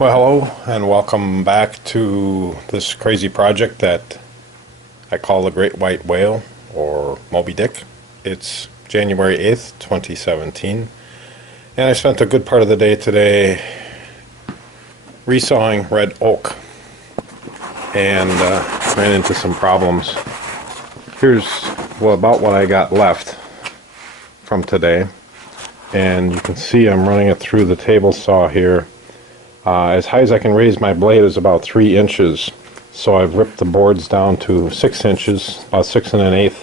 Well, hello and welcome back to this crazy project that I call the Great White Whale, or Moby Dick. It's January 8th, 2017, and I spent a good part of the day today resawing red oak and ran into some problems. Here's about what I got left from today, and you can see I'm running it through the table saw here. As high as I can raise my blade is about 3 inches, so I've ripped the boards down to 6 inches, about 6 1/8,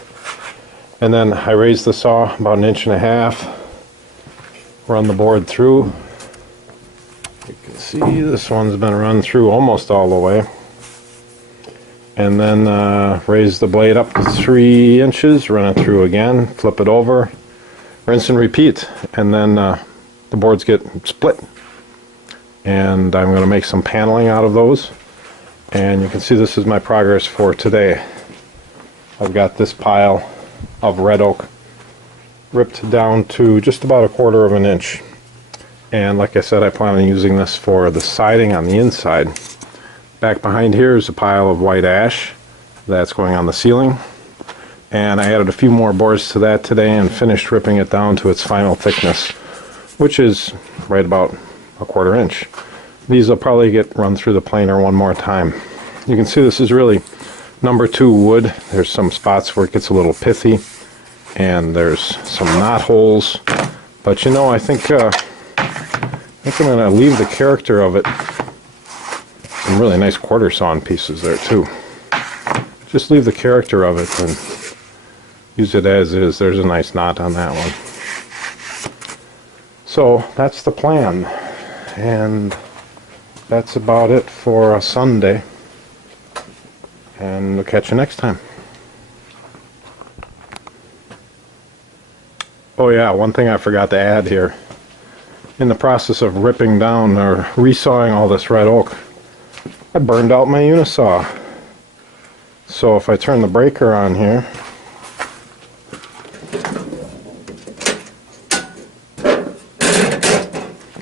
and then I raised the saw about 1.5 inches, run the board through. You can see this one's been run through almost all the way, and then raise the blade up to 3 inches, run it through again, flip it over, rinse and repeat, and then the boards get split. And I'm going to make some paneling out of those, and you can see this is my progress for today. I've got this pile of red oak ripped down to just about 1/4 inch, and like I said, I plan on using this for the siding on the inside. Back behind here is a pile of white ash that's going on the ceiling, and I added a few more boards to that today and finished ripping it down to its final thickness, which is right about 1/4 inch. These will probably get run through the planer one more time. You can see this is really number 2 wood. There's some spots where it gets a little pithy, and there's some knot holes. But you know, I think I'm going to leave the character of it. Some really nice quarter sawn pieces there too. Just leave the character of it and use it as is. There's a nice knot on that one. So that's the plan, and that's about it for a Sunday, and we'll catch you next time. Oh yeah, one thing I forgot to add here. In the process of ripping down or resawing all this red oak, I burned out my unisaw. So if I turn the breaker on here,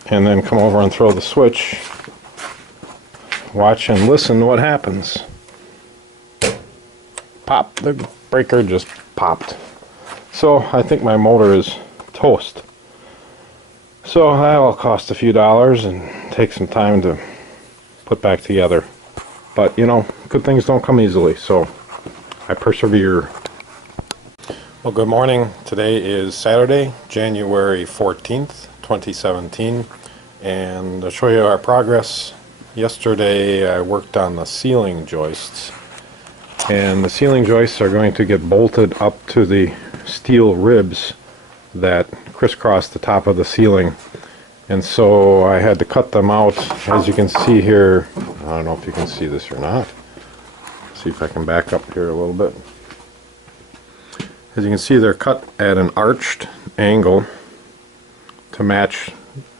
and then come over and throw the switch, watch and listen what happens. Pop, the breaker just popped. So I think my motor is toast. So that'll cost a few dollars and take some time to put back together. But you know, good things don't come easily, so I persevere. Well, good morning. Today is Saturday, January 14th, 2017, and I'll show you our progress. Yesterday I worked on the ceiling joists, and the ceiling joists are going to get bolted up to the steel ribs that crisscross the top of the ceiling, and so I had to cut them out. As you can see here, I don't know if you can see this or not. See if I can back up here a little bit. As you can see, they're cut at an arched angle to match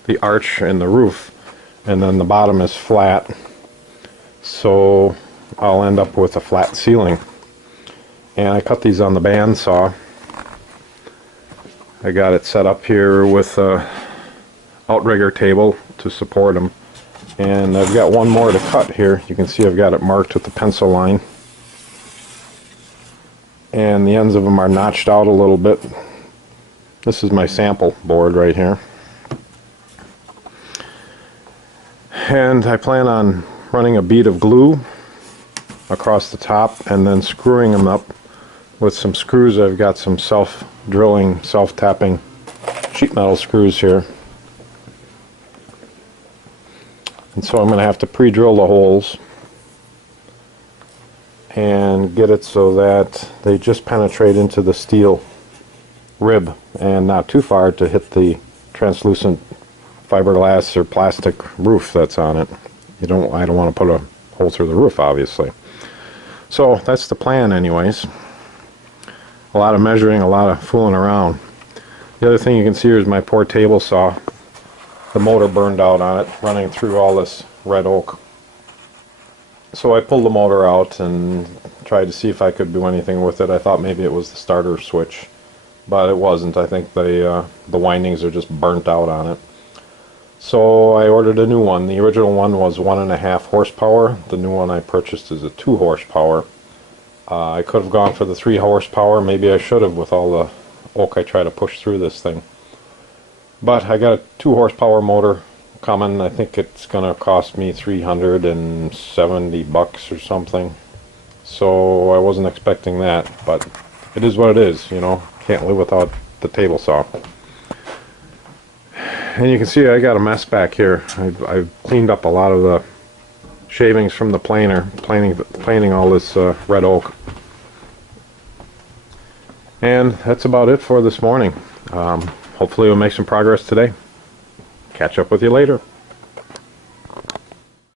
the arch in the roof, and then the bottom is flat, so I'll end up with a flat ceiling. And I cut these on the bandsaw. I got it set up here with a outrigger table to support them, and I've got one more to cut here. You can see I've got it marked with the pencil line, and the ends of them are notched out a little bit. This is my sample board right here. And I plan on running a bead of glue across the top and then screwing them up with some screws. I've got some self-drilling, self-tapping sheet metal screws here. And so I'm going to have to pre-drill the holes and get it so that they just penetrate into the steel rib and not too far to hit the translucent fiberglass or plastic roof that's on it. I don't want to put a hole through the roof, obviously. So that's the plan anyways. A lot of measuring, a lot of fooling around. The other thing you can see here is my poor table saw. The motor burned out on it, running through all this red oak. So I pulled the motor out and tried to see if I could do anything with it. I thought maybe it was the starter switch, but it wasn't. I think the windings are just burnt out on it. So I ordered a new one. The original one was 1.5 horsepower. The new one I purchased is a 2 horsepower. I could have gone for the 3 horsepower. Maybe I should have with all the oak I try to push through this thing. But I got a 2 horsepower motor coming. I think it's going to cost me $370 or something. So I wasn't expecting that, but it is what it is, you know. Can't live without the table saw. And you can see I got a mess back here. I've cleaned up a lot of the shavings from the planer, planing all this red oak. And that's about it for this morning. Hopefully we'll make some progress today. Catch up with you later.